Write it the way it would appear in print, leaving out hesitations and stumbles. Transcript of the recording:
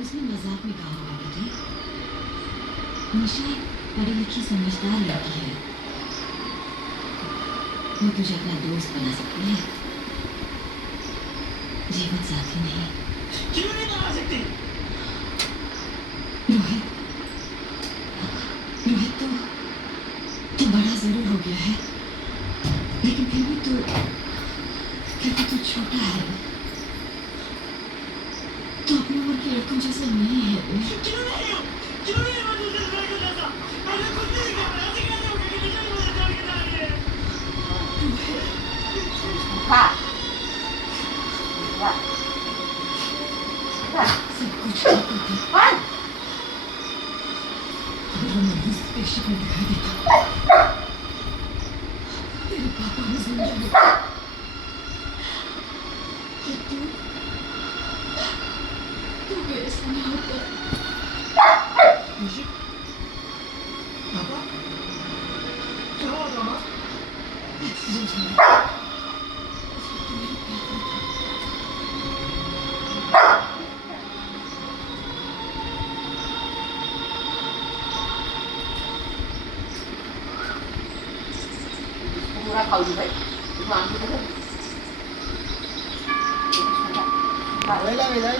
उसने मजाक में कहा होगा बेटी। निशा एक पढ़ी लिखी समझदार लड़की है, वो तुझे अपना दोस्त बना सकती है, जीवन साथी नहीं। क्यों नहीं बना सकती? रोहित, रोहित तू बड़ा जरूर हो गया है, लेकिन फिर भी तू छोटा है। तू अपनी उम्र के लड़कों जैसा नहीं है। क्यों नहीं हो? क्यों नहीं हो दूसरे लड़कों जैसा? मैंने खुद नहीं कहा, ऐसे कैसे हो गया कि निशा मुझे छोड़ के जा रही है? सब कुछ ठीक होगा। अगर मैं इस स्पेसशिप में दिखाई देता, तेरे पापा ने सुन लिया। तू मेरे सामने होता। निशा? पापा? क्या हुआ मामा? एक्सीडेंट हो गया। उसमें तू मेरे प्यार में था। पूरा खाऊ दी भाई मांग के वेला वेला